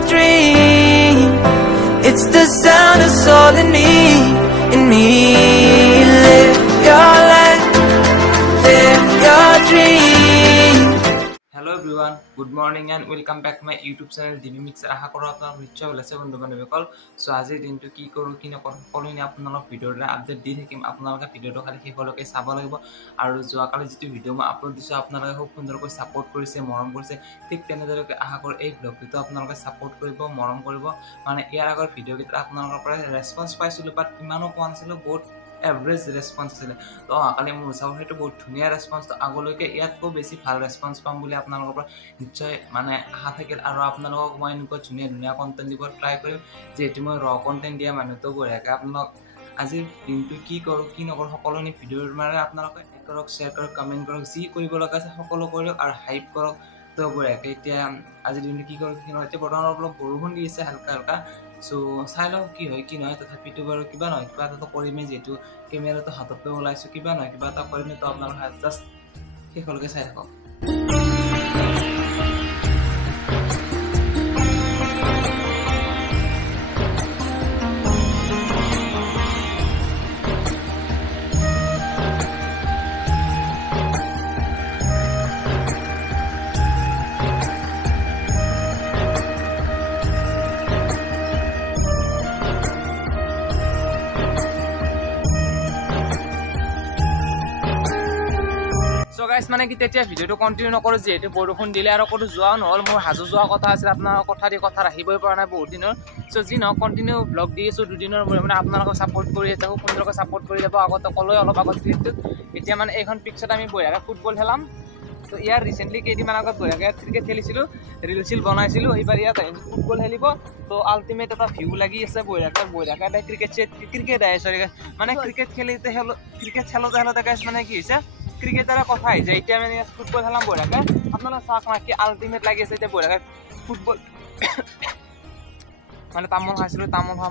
dream. It's the sound of soul in me, in me. Live your life, live your dream. Hello everyone, good morning and welcome back to my YouTube channel Dimi Mix. আশা কৰো আপোনালোক নিশ্চয় ভালে আছে বন্ধু বান্ধৱীসকল। So আজিৰ দিনটো কি কৰো কি নকৰো সকলোখিনি আপোনালোক ভিডিঅ'ৰ আপডেট দি থাকিম। আপোনালোকে ভিডিঅ'টো খালি শেষলৈকে চাব লাগিব আৰু যোৱাকালি যিটো ভিডিঅ' মই আপলোড দিছো আপোনালোকে খুব সুন্দৰকৈ সাপোৰ্ট কৰিছে, মৰম কৰিছে। ঠিক তেনেদৰে আশা কৰো এই ব্লগটো আপোনালোকে সাপোৰ্ট কৰিব, মৰম কৰিব। মানে ইয়াৰ আগৰ ভিডিঅ'কেইটা আপোনালোকৰ পৰা ৰেসপন্স পাইছিলো, বাট ইমানো কোৱা নাছিলো, বহুত এভাৰেজ ৰেসপন্স আছিল। তো কালি মোৰ চাও হেতু বহুত ধুনীয়া ৰেসপন্স। তো আগলৈকে ইয়াতকৈ বেছি ভাল ৰেসপন্স পাম বুলি আপোনালোকৰ পৰা নিশ্চয় মানে আশা থাকিল। আৰু আপোনালোকক মই এনেকুৱা ধুনীয়া ধুনীয়া কন্টেন্ট দিব ট্ৰাই কৰিম, যিহেতু মই ৰ কন্টেন্ট দিয়া মানুহটো বঢ়িয়াকৈ আপোনালোক আজিৰ দিনটো কি কৰো কি নকৰো সকলোখিনি ভিডিঅ'ৰ মানে আপোনালোকে কৰক, শ্বেয়াৰ কৰক, কমেণ্ট কৰক, যি কৰিব লগা আছে সকলো কৰক আৰু হাইপ কৰক। তো বঢ়িয়াকৈ এতিয়া আজিৰ দিনটো কি কৰো কি নহয়। এতিয়া বৰ্তমান অলপ বৰষুণ দি আছে হালকা হালকা। সো চাই লওঁ কি হয় কি নহয়। তথাপিতো বাৰু কিবা নহয় কিবা এটা কৰিমেই, যিহেতু কেমেৰাটো হাততে ওলাইছো, কিবা নহয় কিবা এটা কৰিমেই। তো আপোনালোকে জাষ্ট শেষলৈকে চাই থাকক। So guys, মানে কি তেতিয়া ভিডিওটো কন্টিনিউ নকৰো, যেহেতু বৰষুণ দিলে আৰু ক'তো যোৱা নহল। মোৰ হাজু যোৱা কথা আছিল, আপোনাৰ কথা ৰাখিবই পৰা নাই বহুত দিনৰ। সো যি নহওক কন্টিনিউ ব্লগ দি আছো দুদিনৰ মূৰে মানে আপোনালোকক সাপোৰ্ট কৰি আছে, খুব সুন্দৰকৈ সাপোৰ্ট কৰি যাব। আগতে ক'লৈ অলপ আগত ক্লিপটো এতিয়া মানে এইখন পিকচাৰত আমি বঢ়িয়াকৈ ফুটবল খেলাম। তো ইয়াৰ ৰিসেন্টলি কেইদিনমান আগত বঢ়িয়াকৈ ক্ৰিকেট খেলিছিলো, ৰিল চিল বনাইছিলো। এইবাৰ ইয়াত ফুটবল খেলিব। তো আল্টিমেট এটা ভিউ লাগি আছে বঢ়িয়াকৈ ক্ৰিকেট মানে ক্ৰিকেট খেলোতে গাইছ মানে কি হৈছে ক্ৰিকেটাৰৰ কথা আহিছে। এতিয়া মানে ফুটবল খেলাম বঢ়িয়াকৈ। আপোনালোকে চাওক না কি আল্টিমেট লাগি আছে এতিয়া বঢ়িয়াকৈ ফুটবল মানে তামোল খাইছিলো, তামোল খোৱা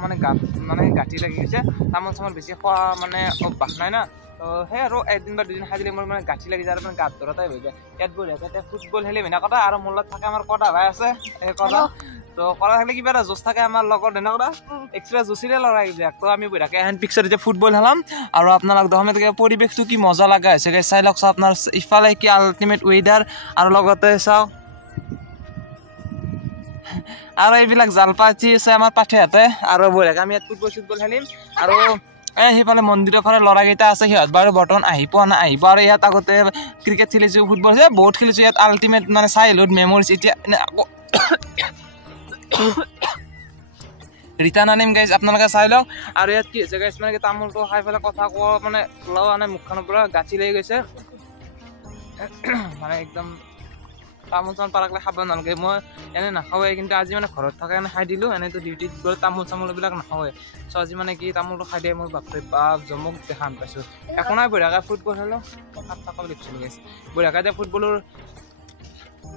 মানে গাঁঠি লাগি গৈছে। তামোল চামোল বেছি খোৱা মানে অভ্যাস নাই না। তো সেই আৰু এদিন বা দুদিন খাই দিলে মোৰ মানে গাঁঠি লাগি যায় আৰু মানে গাত ধৰা টাইপ হৈ যায়। ইয়াত বঢ়িয়াকৈ এতিয়া ফুটবল খেলি ভিনা কথা। আৰু মোৰ লগত থাকে আমাৰ কটা ভাই আছে কটা। তো কটা থাকিলে কিবা এটা জোচ থাকে আমাৰ লগত এনেকুৱা এক্সট্ৰা জোচিৰে লৰাই যায়। তো আমি বঢ়িয়াকৈ এখন পিকচাৰ এতিয়া ফুটবল খেলাম আৰু আপোনালোক দহমে পৰিৱেশটো কি মজা লগা হৈছে চাই লওক। চাওক আপোনাৰ ইফালে কি আল্টিমেট ৱেডাৰ আৰু লগতে চাওক আৰু এইবিলাক জালপাতি আছে আমাৰ পাঠেহাতে। আৰু বঢ়িয়াকৈ আমি ইয়াত ফুটবল খেলিম। আৰু সেইফালে মন্দিৰৰ ফালে ল'ৰাকেইটা আছে, সিহঁত বাৰু বৰ্তমান আহি পোৱা নাই, আহিব। আৰু ইয়াত আগতে ক্ৰিকেট খেলিছোঁ, ফুটবল বহুত খেলিছোঁ ইয়াত। আল্টিমেট মানে চাইল্ডহুড মেমৰিজ এতিয়া ৰিটাৰ্ণ আনিম গাইজ, আপোনালোকে চাই লওক। আৰু ইয়াত কি হৈছে গাইজ মানে কি তামোলটো খাই পেলাই কথা কোৱা মানে লোৱা নাই, মুখখনৰ পৰা গাঁঠি লাগি গৈছে মানে একদম। তামোল চামোল পাৰাকলে খাব নালাগে, মই এনে নাখাওঁৱে, কিন্তু আজি মানে ঘৰত থকা এনে খাই দিলোঁ। এনেতো ডিউটিত গ'লে তামোল চামোল এইবিলাক নাখাওঁৱে। চ' আজি মানে কি তামোলটো খাই দিয়ে মোৰ বাপৰে বাপ জমক দেখা পাইছোঁ। একো নাই বঢ়িয়াকৈ ফুটবল খেলোঁ, কথাত থাকক লিখিছিলোঁ গাইজ। বঢ়িয়াকৈ এতিয়া ফুটবলৰ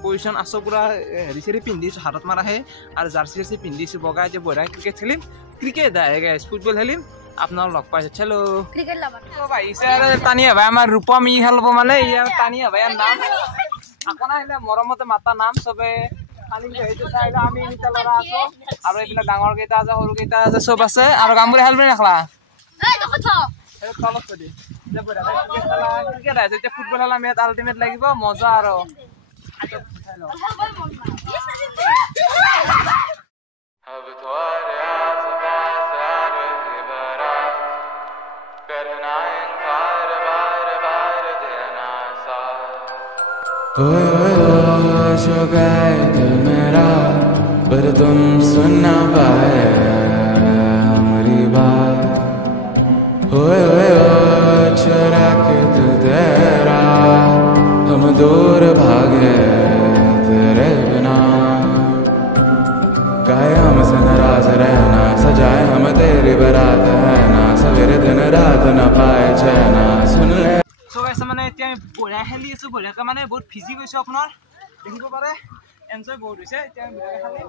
পজিশ্যন আছো, পুৰা হেৰি চেৰি পিন্ধিছোঁ, হাতত মাৰাহে আৰু জাৰ্চি চাৰ্চি পিন্ধিছোঁ বগা। এতিয়া বঢ়িয়াকৈ ক্ৰিকেট খেলিম, ক্ৰিকেট আহে গাইজ, ফুটবল খেলিম। আপোনালোক লগ পাইছে চেলো আহিছে আৰু টানিয়া ভাই আমাৰ ৰূপম ই খেলিব মানে ইয়াৰ টানিয়া ভাই নাম আকৌ নাই মৰমতে মাতা নাম চবে আমি এতিয়া ল'ৰা আছো আৰু এইবিলাক ডাঙৰ কেইটা আছে, সৰু কেইটা আছে, চব আছে। আৰু গামবুৰি খেলবি নাখলা ক্ৰিকেট আহিছে এতিয়া ফুটবল খেলাম ইয়াত। আল্টিমেট লাগিব মজা আৰু जो गए दिल मेरा पर तुम सुन ना पाए हमारी बात। ओए चुरा के दिल तेरा हम दूर भागे तेरे बिना। कहे हमसे नाराज रहना, सजाए हम तेरी बारात है ना, सवेरे दिन रात न पाए चैना सुन ले। সো গাইছ মানে এতিয়া আমি বঢ়িয়া খেলি আছো, বঢ়িয়াকৈ মানে বহুত ভিজি গৈছো, আপোনাৰ দেখিব পাৰে এনজয় বহুত হৈছে। এতিয়া আমি বঢ়িয়াকৈ খেলিম,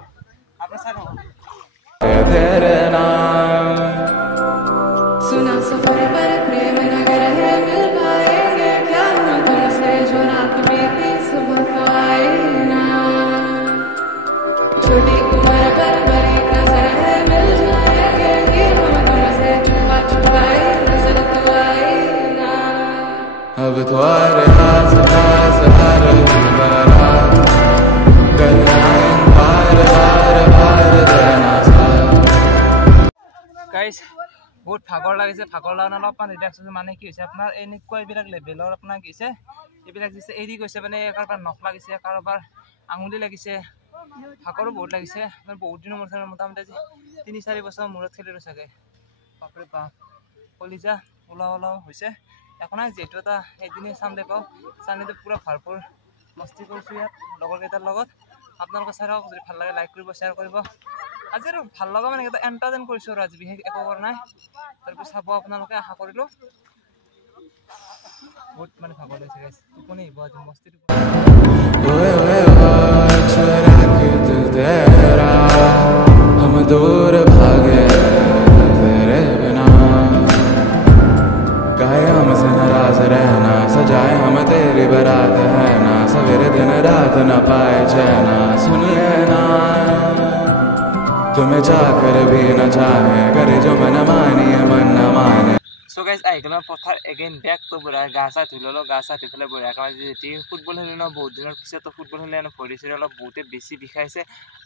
আপোনাৰ চাই থাকক। तेरे नाम सुना सफर पर प्रेम नगर है, मिल पाएंगे क्या तुमसे जो रात बीती सुबह को आए ना। छोटी उम्र थोड़े हास हास हर बार कर बार बार बार देना सा গাইজ বহুত ভাগৰ লাগিছে ভাগৰ লাগা অলপমান ৰিলেক্স হৈছে মানে কি হৈছে আপোনাৰ এনেকুৱা এইবিলাক লেভেলৰ আপোনাৰ কি হৈছে এইবিলাক দিছে এৰি গৈছে মানে কাৰোবাৰ নখ লাগিছে কাৰোবাৰ আঙুলি লাগিছে ভাগৰো বহুত লাগিছে মানে বহুত দিনৰ মূৰত মোটামুটি আজি ৩-৪ বছৰ মূৰত খেলিলোঁ চাগে বাপৰে বাপ কলিজা ওলাও ওলাও হৈছে একো নাই যিহেতু এটা এদিনেই চানডে পাওঁ চানডেটো পূৰা ভৰপূৰ মস্তি কৰিছোঁ ইয়াত লগৰকেইটাৰ লগত আপোনালোকে চাই থাকক যদি ভাল লাগে লাইক কৰিব শ্বেয়াৰ কৰিব আজি আৰু ভাল লগা মানে এটা এণ্টাৰটেইন কৰিছোঁ আৰু আজি বিশেষ একো কৰা নাই তাৰপিছত চাব আপোনালোকে আশা কৰিলোঁ বহুত মানে ভাগৰ লাগিছে গাইজ টোপনি আহিব আজি মস্তি ओए ओए चुरा के दिल तेरा हम दूर भागे तेरे बिना कहे हमसे नाराज रहना सजाए हम तेरी बारात है ना सवेरे दिन रात न पाए चैना सुन लेना तुम्हें चाहकर भी न चाहे करे जो मन मानिए मन न माने So guys, I can put again back to Gaza to Lolo Gaza to football in a boat, set of football and for this boat, BC because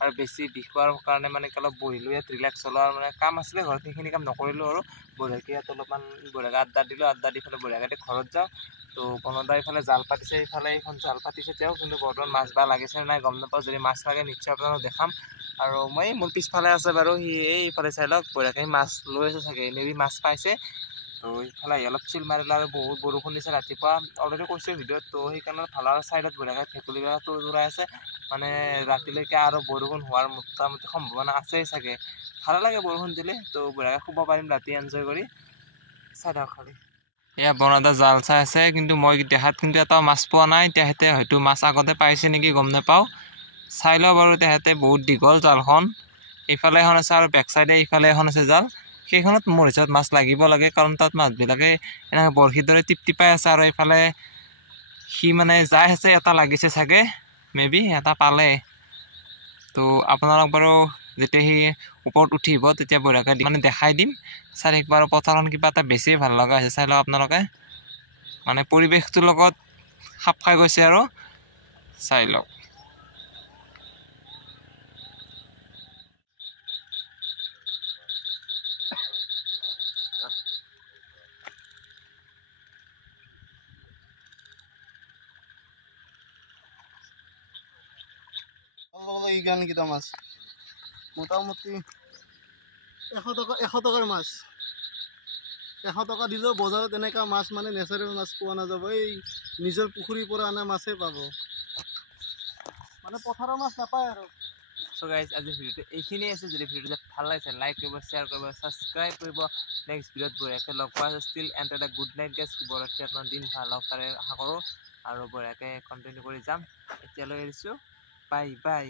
or BC before Carnamanical boy, relax solar, come as well, thinking I'm not Corilo, Borakia, Tolopan, Boragat, that deal at that different Boragate Koroja. So, Ponoda if I Zalpati say, if I on Zalpati self in the bottom, Masbal, I guess, and I got the positive master and each of the ham. Or my Mulpis Palace, he for a salad, Borakan mass, Louis again, maybe mass spice. তো ইফালে অলপ চিল মাৰিলে আৰু বহুত বৰষুণ দিছে ৰাতিপুৱা already কৈছোঁ ভিডিঅ'ত তো সেইকাৰণে ফালাৰ চাইডত বঢ়িয়াকৈ ভেকুলীটো জোৰাই আছে মানে ৰাতিলৈকে আৰু বৰষুণ হোৱাৰ মোটামুটি সম্ভাৱনা আছেই চাগে ভালো লাগে বৰষুণ দিলে তো বঢ়িয়াকৈ শুব পাৰিম ৰাতি এনজয় কৰি চাই থাকক খালি এয়া বনদা জাল চাই আছে কিন্তু মই দেখাত কিন্তু এটা মাছ পোৱা নাই তেহেঁতে হয়তো মাছ আগতে পাইছে নেকি গম নাপাওঁ চাই লওঁ বাৰু তেহেঁতে বহুত দীঘল জালখন এইফালে এখন আছে আৰু বেক চাইডে এইফালে এখন আছে জাল সেইখনত মোৰ হিচাপত মাছ লাগিব লাগে কাৰণ তাত মাছবিলাকে এনেকৈ বৰশীৰ দৰে টিপটিপাই আছে আৰু এইফালে সি মানে যাই আছে এটা লাগিছে চাগে মেবি এটা পালে তো আপোনালোক বাৰু যেতিয়া সি ওপৰত উঠিব তেতিয়া বঢ়িয়াকৈ মানে দেখাই দিম চাই একবাৰ পথাৰখন কিবা এটা বেছি ভাল লগা হৈছে চাই লওক আপোনালোকে মানে পৰিৱেশটোৰ লগত খাপ খাই গৈছে আৰু চাই লওক এই গান কিটা মাছ মোটামুটি 100 টকাৰ মাছ 100 টকা দিলেও বজাৰত এনেকা মাছ মানে নেচাৰেল মাছ পোৱা নাযাব এই নিজৰ পুখুৰীৰ পৰা আনা মাছহে পাব মানে পথাৰৰ মাছ নাপায় আৰু সো গাইজ আজি ভিডিওটো এইখিনিয়ে আছে যদি ভিডিওটো ভাল লাগিছে লাইক কৰিব শ্বেয়াৰ কৰিব সাবস্ক্ৰাইব কৰিব নেক্সট ভিডিওত বঢ়িয়াকৈ লগ পোৱা ষ্টিল এণ্ড এটা গুড নাইট গাইজ শুভৰাত্ৰি আপোনাৰ দিন ভাল হওক তাৰে আশা কৰোঁ আৰু বঢ়িয়াকৈ কণ্টিনিউ কৰি যাম এতিয়ালৈ এৰিছোঁ বাই বাই